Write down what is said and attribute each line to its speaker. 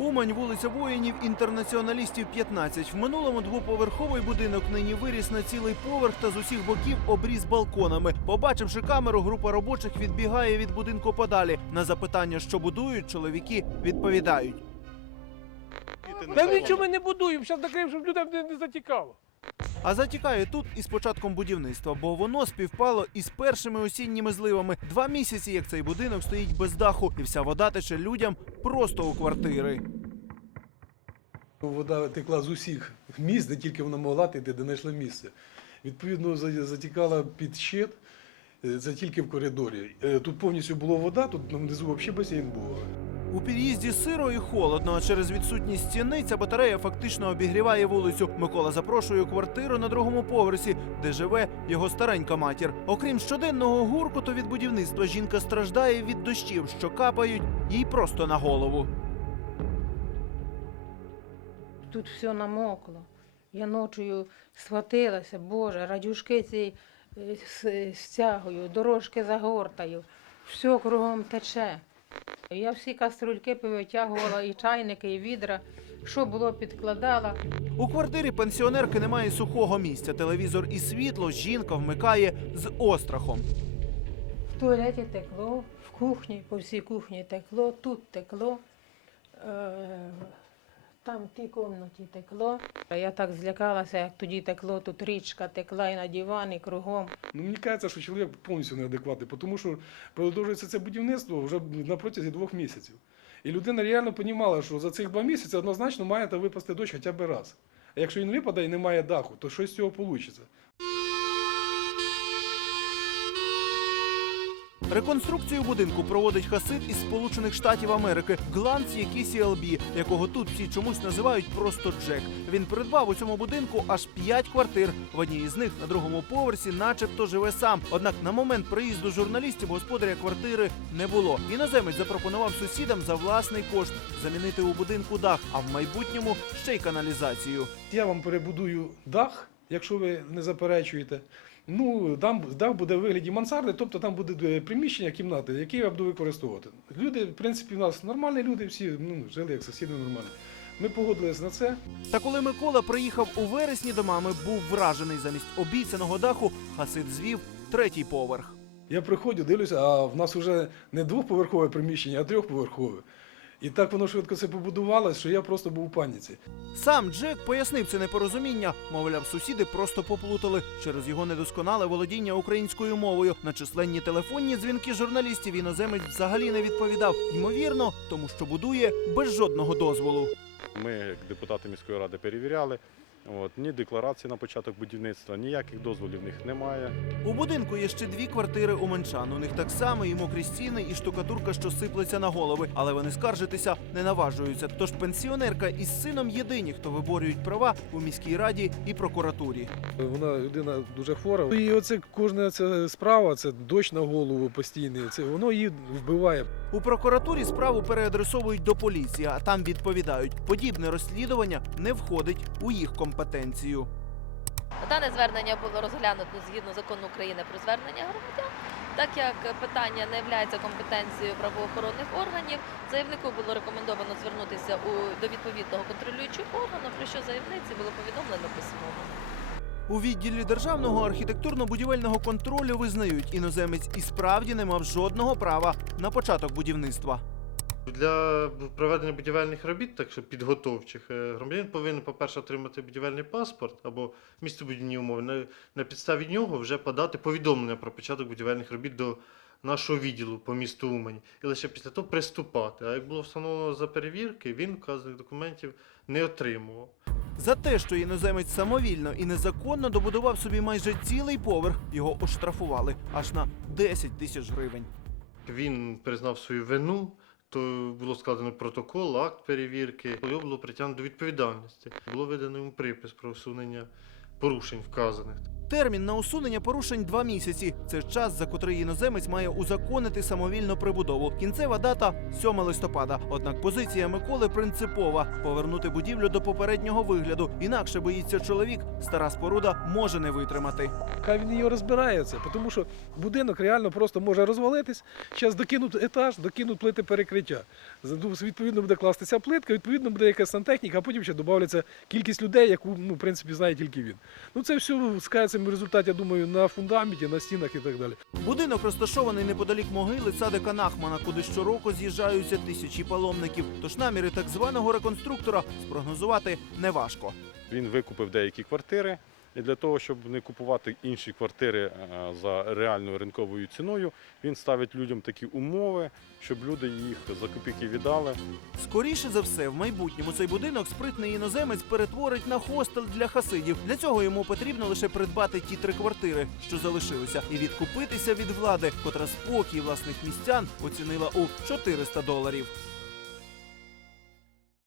Speaker 1: Умань, вулиця воїнів, інтернаціоналістів 15. В минулому двоповерховий будинок нині виріс на цілий поверх та з усіх боків обріз балконами. Побачивши камеру, група робочих відбігає від будинку подалі. На запитання, що будують, чоловіки відповідають.
Speaker 2: Та нічого ми не будуємо, зараз накриємо, щоб людям не, не затікало.
Speaker 1: А затікає тут із початком будівництва, бо воно співпало із першими осінніми зливами. Два місяці, як цей будинок стоїть без даху, і вся вода тече людям просто у квартири.
Speaker 3: Вода текла з усіх місць, де тільки вона могла текти, де знайшла місце. Відповідно, за- затікала під щит, е, це тільки в коридорі. Е, Тут повністю була вода, тут внизу взагалі басейн був.
Speaker 1: У під'їзді сиро і холодно, а через відсутність стіни ця батарея фактично обігріває вулицю. Микола запрошує у квартиру на другому поверсі, де живе його старенька матір. Окрім щоденного гуркоту від будівництва, жінка страждає від дощів, що капають їй просто на голову.
Speaker 4: Тут все намокло. Я ночою схватилася, Боже, радюшки ці е, стягую, дорожки загортаю, все кругом тече. Я всі каструльки повитягувала, і чайники, і відра, що було, підкладала.
Speaker 1: У квартирі пенсіонерки немає сухого місця. Телевізор і світло жінка вмикає з острахом.
Speaker 4: В туалеті текло, в кухні, по всій кухні текло, тут текло, е, там в тій кімнаті текло. Я так злякалася, як тоді текло, тут річка текла і на дивані кругом.
Speaker 3: Ну, мені кажеться, що чоловік повністю неадекватний, тому що продовжується це будівництво вже на протязі двох місяців. І людина реально розуміла, що за цих два місяці однозначно має випасти дощ хоча б раз. А якщо він випаде і немає даху, то щось з цього вийде.
Speaker 1: Реконструкцію будинку проводить хасид із Сполучених Штатів Америки Гланц Якісі ЛБ, якого тут всі чомусь називають просто Джек. Він придбав у цьому будинку аж п'ять квартир. В одній із них на другому поверсі, начебто, живе сам. Однак на момент приїзду журналістів господаря квартири не було. Іноземець запропонував сусідам за власний кошт замінити у будинку дах, а в майбутньому ще й каналізацію.
Speaker 3: Я вам перебудую дах, якщо ви не заперечуєте. Ну, там дах буде в вигляді мансарди, тобто там буде е, приміщення, кімнати, які я буду використовувати. Люди, в принципі, у нас нормальні люди, всі ну, жили як сусіди нормально. Ми погодились на це.
Speaker 1: Та коли Микола приїхав у вересні до мами, був вражений замість обіцяного даху, хасид звів третій поверх.
Speaker 3: Я приходжу, дивлюся, а в нас вже не двохповерхове приміщення, а трьохповерхове. І так воно швидко це побудувалось, що я просто був у паніці.
Speaker 1: Сам Джек пояснив це непорозуміння. Мовляв, сусіди просто поплутали через його недосконале володіння українською мовою. На численні телефонні дзвінки журналістів іноземець взагалі не відповідав. Ймовірно, тому що будує без жодного дозволу.
Speaker 5: Ми, як депутати міської ради, перевіряли. От, ні декларації на початок будівництва, ніяких дозволів в них немає.
Speaker 1: У будинку є ще дві квартири у Менчан. У них так само і мокрі стіни, і штукатурка, що сиплеться на голови. Але вони скаржитися не наважуються. Тож пенсіонерка із сином єдині, хто виборюють права у міській раді і прокуратурі.
Speaker 3: Вона людина дуже хвора. І оце кожна ця справа, це дощ на голову постійний. Це воно її вбиває.
Speaker 1: У прокуратурі справу переадресовують до поліції, а там відповідають, подібне розслідування не входить у їх компетенцію.
Speaker 6: Дане звернення було розглянуто згідно закону України про звернення громадян. Так як питання не є компетенцією правоохоронних органів, заявнику було рекомендовано звернутися у, до відповідного контролюючого органу, про що заявниці було повідомлено письмово.
Speaker 1: У відділі державного архітектурно-будівельного контролю визнають, іноземець і справді не мав жодного права на початок будівництва.
Speaker 7: Для проведення будівельних робіт, так що підготовчих, е, громадянин повинен, по-перше, отримати будівельний паспорт або містобудівні умови. На, на підставі нього вже подати повідомлення про початок будівельних робіт до нашого відділу по місту Умані. І лише після того приступати. А як було встановлено за перевірки, він вказаних документів не отримував.
Speaker 1: За те, що іноземець самовільно і незаконно добудував собі майже цілий поверх, його оштрафували аж на 10 тисяч гривень.
Speaker 7: Він признав свою вину, то було складено протокол, акт перевірки, його було притягнуто до відповідальності. Було видано йому припис про усунення порушень вказаних.
Speaker 1: Термін на усунення порушень два місяці. Це час, за котрий іноземець має узаконити самовільну прибудову. Кінцева дата 7 листопада. Однак позиція Миколи принципова повернути будівлю до попереднього вигляду. Інакше боїться чоловік, стара споруда може не витримати.
Speaker 3: Хай він її розбирається, тому що будинок реально просто може розвалитись. Зараз докинуть етаж, докинуть плити перекриття. Відповідно буде кластися плитка, відповідно буде якась сантехніка, а потім ще додається кількість людей, яку ну, в принципі знає тільки він. Ну це все скається в результаті, я думаю, на фундаменті, на стінах і так далі.
Speaker 1: Будинок розташований неподалік могили садика Нахмана, куди щороку з'їжджаються тисячі паломників. Тож наміри так званого реконструктора спрогнозувати неважко.
Speaker 5: Він викупив деякі квартири. І для того, щоб не купувати інші квартири е, за реальною ринковою ціною, він ставить людям такі умови, щоб люди їх за копійки віддали.
Speaker 1: Скоріше за все, в майбутньому цей будинок спритний іноземець перетворить на хостел для хасидів. Для цього йому потрібно лише придбати ті три квартири, що залишилися, і відкупитися від влади, котра спокій власних містян оцінила у 400 доларів.